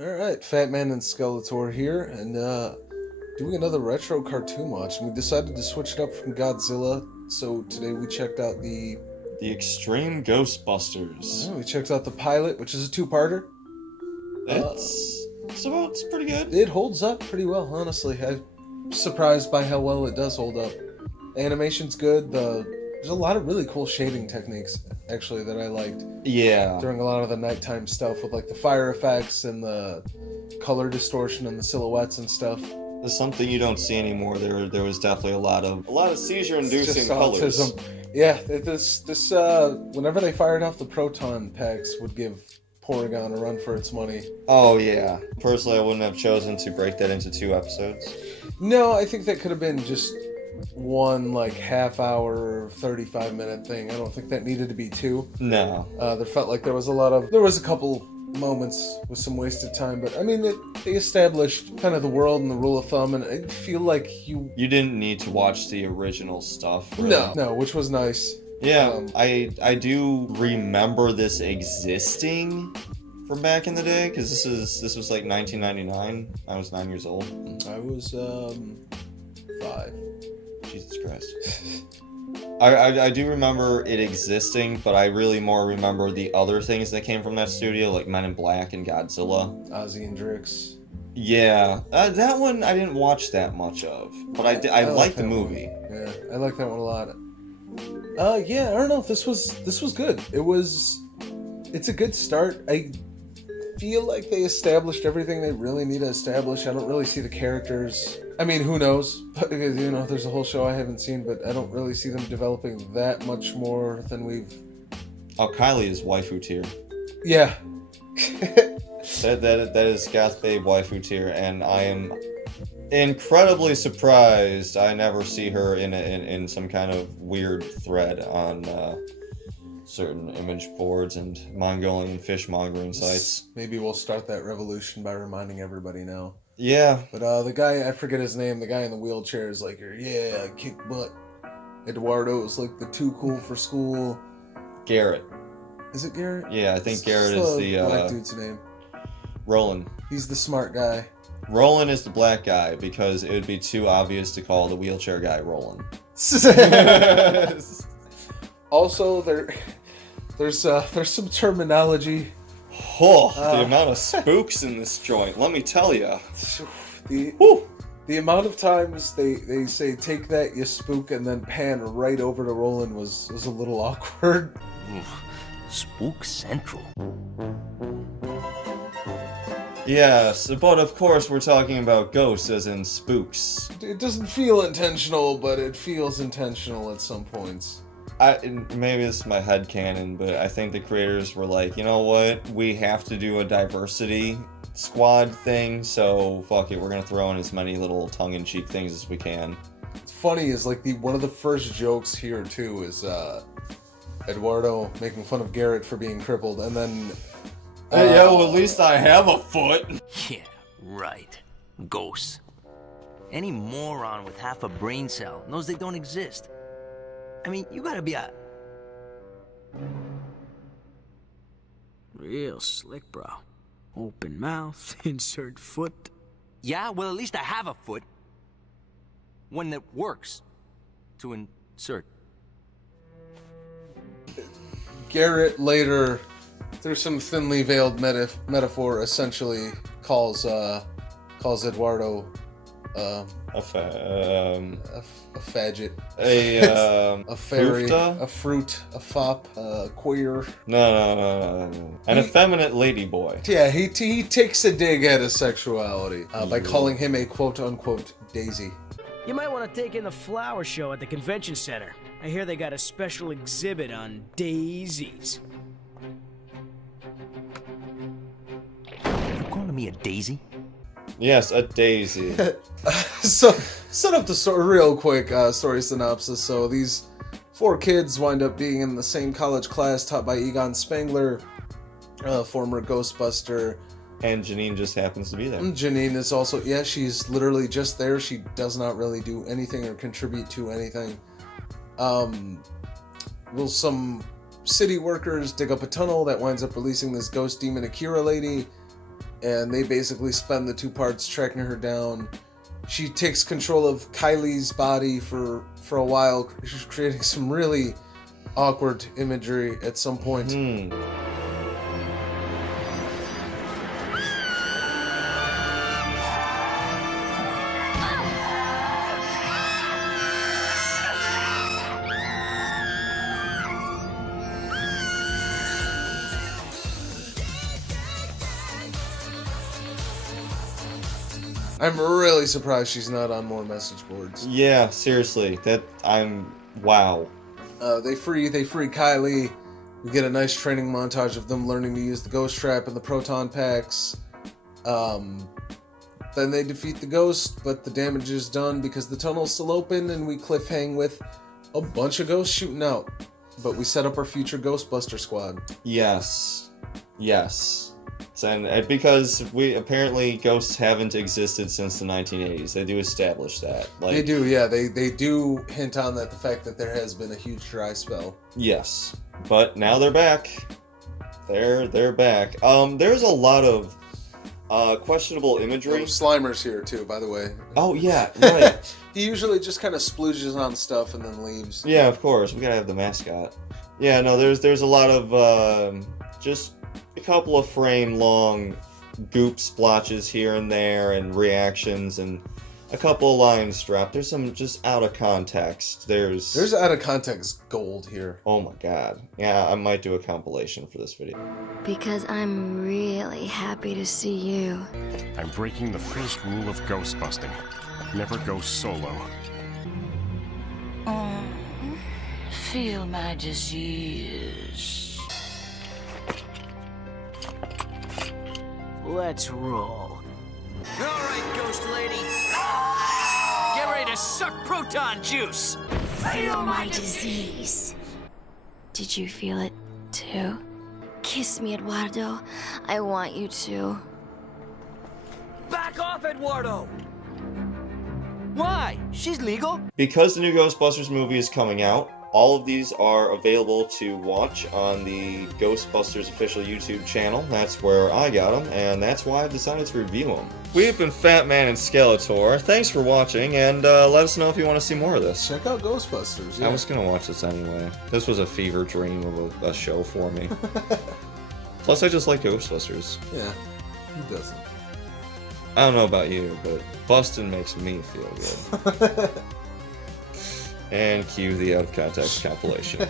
Alright, Fatman and Skeletor here, and doing another retro cartoon watch. And we decided to switch it up from Godzilla, so today we checked out The Extreme Ghostbusters. we checked out the pilot, which is a two-parter. It's pretty good. It holds up pretty well, honestly. I'm surprised by how well it does hold up. The animation's good. There's a lot of really cool shading techniques, actually, that I liked Yeah. during a lot of the nighttime stuff with like the fire effects and the color distortion and the silhouettes and stuff. There's something you don't see anymore. There was definitely a lot of seizure-inducing Just colors. autism. Yeah, this whenever they fired off the proton packs would give Porygon a run for its money. Oh yeah. Personally, I wouldn't have chosen to break that into 2 episodes. No, I think that could have been just one like half hour, 35-minute thing. I don't think that needed to be 2. No. There felt like there was a couple moments with some wasted time, but I mean they established kind of the world and the rule of thumb, and I feel like You didn't need to watch the original stuff. Really. no, which was nice. Yeah, I do remember this existing from back in the day, because this was like 1999. I was 9 years old. I was 5. Jesus Christ. I do remember it existing, but I really more remember the other things that came from that studio, like Men in Black and Godzilla. Ozzy and Drix. Yeah, that one I didn't watch that much of, but I liked the movie. Yeah, I like that one a lot. Yeah, I don't know. This was good. It's a good start. I feel like they established everything they really need to establish. I don't really see the characters. I mean, who knows? But, there's a whole show I haven't seen, but I don't really see them developing that much more than we've. Oh, Kylie is waifu tier. Yeah. That is Goth Babe waifu tier, and I am incredibly surprised I never see her in some kind of weird thread on certain image boards and Mongolian fishmongering sites. Maybe we'll start that revolution by reminding everybody now. Yeah. But the guy, I forget his name, the guy in the wheelchair is like, yeah, kick butt. Eduardo's like the too cool for school. Garrett. Is it Garrett? Yeah, I think Garrett is the black dude's name. Roland. He's the smart guy. Roland is the black guy because it would be too obvious to call the wheelchair guy Roland. Also, there's some terminology. The amount of spooks in this joint, let me tell ya. The amount of times they say take that you spook and then pan right over to Roland was a little awkward. Spook Central. Yes, but of course we're talking about ghosts as in spooks. It doesn't feel intentional, but it feels intentional at some points. Maybe this is my headcanon, but I think the creators were like, you know what, we have to do a diversity squad thing, so fuck it, we're gonna throw in as many little tongue-in-cheek things as we can. It's funny is like one of the first jokes here too is Eduardo making fun of Garrett for being crippled, and then yeah, well, at least I have a foot. Yeah, right. Ghosts. Any moron with half a brain cell knows they don't exist. I mean, you gotta be a real slick, bro. Open mouth, insert foot. Yeah, well, at least I have a foot. One that works to insert. Garrett later, through some thinly veiled metaphor, essentially calls Eduardo a faggot, a fairy, Hoofta? a fruit, a fop, a queer. No. An effeminate ladyboy. Yeah, he takes a dig at his sexuality by calling him a quote-unquote daisy. You might want to take in the flower show at the convention center. I hear they got a special exhibit on daisies. You calling me a daisy? Yes, a daisy. So, set up the story real quick, story synopsis. So these 4 kids wind up being in the same college class taught by Egon Spengler, former Ghostbuster. And Janine just happens to be there. Janine is also, she's literally just there. She does not really do anything or contribute to anything. Will some city workers dig up a tunnel that winds up releasing this ghost demon Akira lady. and they basically spend the 2 parts tracking her down. She takes control of Kylie's body for a while. She's creating some really awkward imagery at some point. I'm really surprised she's not on more message boards. Yeah, seriously. Wow. They free Kylie. We get a nice training montage of them learning to use the ghost trap and the proton packs. Then they defeat the ghost, but the damage is done because the tunnel's still open, and we cliffhang with a bunch of ghosts shooting out. But we set up our future Ghostbuster squad. Yes. And because apparently ghosts haven't existed since the 1980s. They do establish that. They do, yeah. They do hint on that, the fact that there has been a huge dry spell. Yes. But now they're back. They're back. There's a lot of questionable imagery. Slimer's here too, by the way. Oh yeah, right. He usually just kind of splooges on stuff and then leaves. Yeah, of course. We gotta have the mascot. Yeah, no, there's a lot of just a couple of frame long goop splotches here and there and reactions and a couple of lines dropped. There's some just out of context. There's out of context gold here. Oh my god. Yeah, I might do a compilation for this video. Because I'm really happy to see you. I'm breaking the first rule of ghost busting. Never go solo. Feel my disease. Let's roll. All right, Ghost Lady. Get ready to suck proton juice. Feel my disease. Did you feel it too? Kiss me, Eduardo. I want you to. Back off, Eduardo. Why? She's legal. Because the new Ghostbusters movie is coming out, all of these are available to watch on the Ghostbusters official YouTube channel. That's where I got them, and that's why I've decided to review them. We've been Fatman and Skeletor. Thanks for watching, and let us know if you want to see more of this. Check out Ghostbusters. Yeah. I was going to watch this anyway. This was a fever dream of a show for me. Plus, I just like Ghostbusters. Yeah, who doesn't? I don't know about you, but bustin' makes me feel good. And cue the out of context compilation.